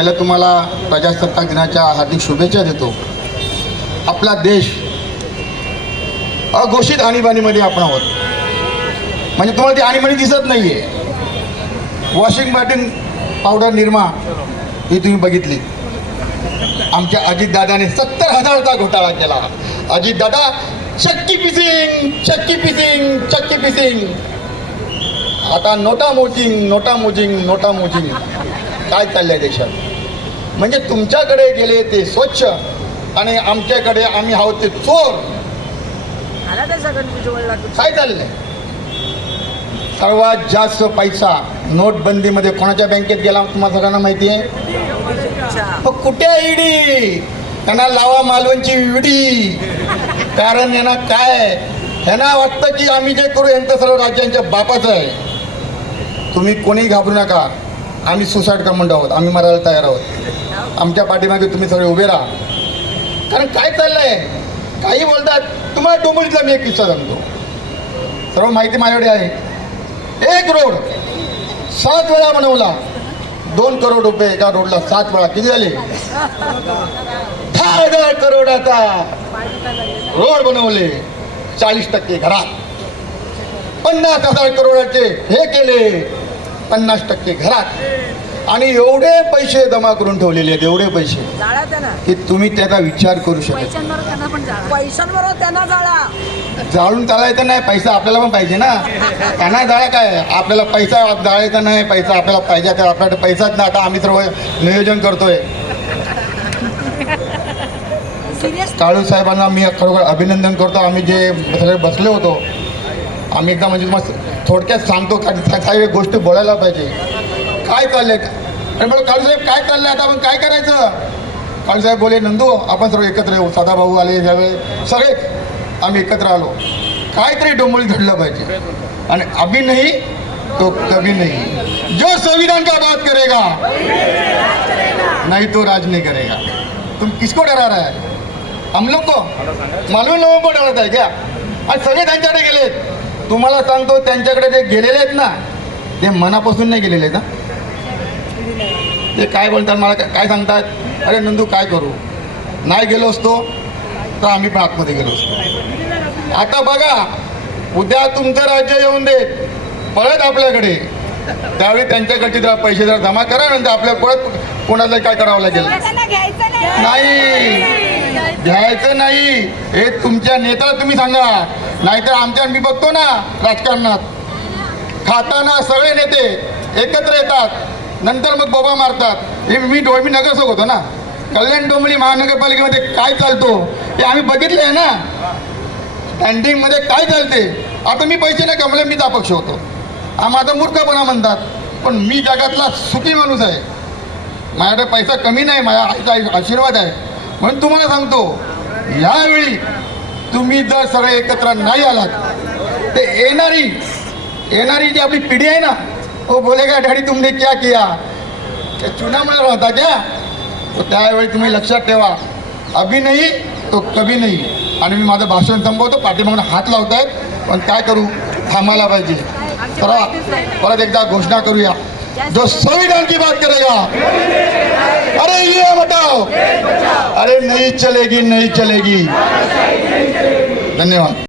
पहिलं तुम्हाला प्रजासत्ताक दिनाच्या हार्दिक शुभेच्छा देतो. आपला देश अघोषित आणीबाणीमध्ये आपण आहोत. म्हणजे तुम्हाला ती आणीबाणी दिसत नाही आहे वॉशिंग मशीन पावडर निर्मा ही तुम्ही बघितली. आमच्या अजितदादाने सत्तर हजारचा घोटाळा केला. अजितदादा चक्की पिसिंग चक्की पिसिंग चक्की पिसिंग. आता नोटा मोजिंग नोटा मोजिंग नोटा मोजिंग काय चाललंय देशात? म्हणजे तुमच्याकडे गेले ते स्वच्छ आणि आमच्याकडे आम्ही आहोत ते चोर. काय चाललंय सर्वात जास्त पैसा नोटबंदीमध्ये कोणाच्या बँकेत गेला तुम्हाला सगळ्यांना माहिती आहे? मग कुठे ईडी? त्यांना लावा मालवणची विडी कारण यांना काय ह्यांना वाटतं की आम्ही जे करू यांचं सर्व राज्यांच्या बापाचं आहे. तुम्ही कोणी घाबरू नका. आम्ही सुसाईड कमांडो आहोत आम्ही मरायला तयार आहोत. आमच्या पाठीमागे तुम्ही सगळे उभे राहा. कारण काय चाललंय? काही बोलतात तुम्हाला डोंबोलीतला मी एक किस्सा सांगतो. सर्व माहिती माझ्याकडे आहे. एक रोड सात वेळा बनवला. दोन करोड रुपये एका रोडला सात वेळा. किती झाले? दहा हजार करोडाचा रोड बनवले. चाळीस टक्के घरात. पन्नास हजार करोडाचे हे केले. पन्नास टक्के घरात. आणि एवढे पैसे जमा करून ठेवलेले आहेत एवढे पैसे. जाळा त्यांना. की तुम्ही त्याचा विचार करू शकत पैशांवर त्यांना पण जाळा. पैशांबरोबर त्यांना जाळा. जाळून चालायचं नाही पैसा आपल्याला पण पाहिजे ना. त्यांना जाळा काय? आपल्याला पैसा जाळायचा नाही पैसा आपल्याला पाहिजे तर आपल्याकडे पैसाच नाही. आता आम्ही सर्व नियोजन करतोय. काळू साहेबांना मी खरोखर अभिनंदन करतो. आम्ही जे सगळे बसले होतो आम्ही एकदा म्हणजे तुम्हाला थोडक्यात सांगतो कारण सा- साहेब एक गोष्ट बोलायला पाहिजे. काय चाललंय आणि बोल काळूसाहेब काय चाललंय आता आपण काय करायचं? काळूसाहेब बोले नंदू आपण सर्व एकत्र येऊ. सदाभाऊ आले ज्यावेळेस सगळे आम्ही एकत्र आलो. काहीतरी डोंबोली घडलं पाहिजे. आणि अभी नाही तो कभी नाही. जो संविधान का बात करेगा नहीं तो राज नहीं करेगा. तुम किसको डरा रहा है? हम लोग को? मालूम लोगों को डरत आहे क्या? आणि सगळे त्यांच्याकडे गेलेत तुम्हाला सांगतो त्यांच्याकडे जे गेलेले आहेत ना ते मनापासून नाही गेलेले आहेत ना ते काय बोलतात मला काय सांगतात? अरे नंदू काय करू? नाही गेलो असतो तर आम्ही पण आतमध्ये गेलो असतो. आता बघा उद्या तुमचं राज्य येऊन देत परत आपल्याकडे. त्यावेळी त्यांच्याकडचे जरा पैसे जरा जमा करा नंतर आपल्या परत कोणाला काय करावं लागेल? नाही. घ्यायचं नाही. हे तुमच्या नेता तुम्ही सांगा. नाहीतर आमच्या मी बघतो ना राजकारणात. खाताना सगळे नेते एकत्र येतात. नंतर मग बोबा मारतात. हे मी डोळमी मी नगरसेवक होतो ना. कल्याण डोंबळी महानगरपालिकेमध्ये काय चालतो? हे आम्ही बघितलं आहे ना स्टँडिंगमध्ये काय चालते? आता मी पैसे नाही कमले मीच अपक्ष होतो. हा माझा मूर्खपणा म्हणतात. पण मी जगातला सुखी माणूस आहे. माझ्याकडे पैसा कमी नाही माझ्या आईचा आशीर्वाद आहे. म्हणून तुम्हाला सांगतो यावेळी तुम्ही जर सगळे एकत्र नाही आलात ते येणारी येणारी जी आपली पिढी आहे ना वो बोलेगा डॅडी तुमने क्या किया? चुनामुळे राहता क्या? तो त्यावेळी तुम्ही लक्षात ठेवा अभी नाही तो कभी नाही. आणि मी माझं भाषण संपवतो पाठीमागून हात लावतायत पण काय करू थांबायला पाहिजे. चला परत एकदा घोषणा करूया. जो संविधान की बात करेगा नहीं चलेगी नहीं चलेगी। धन्यवाद।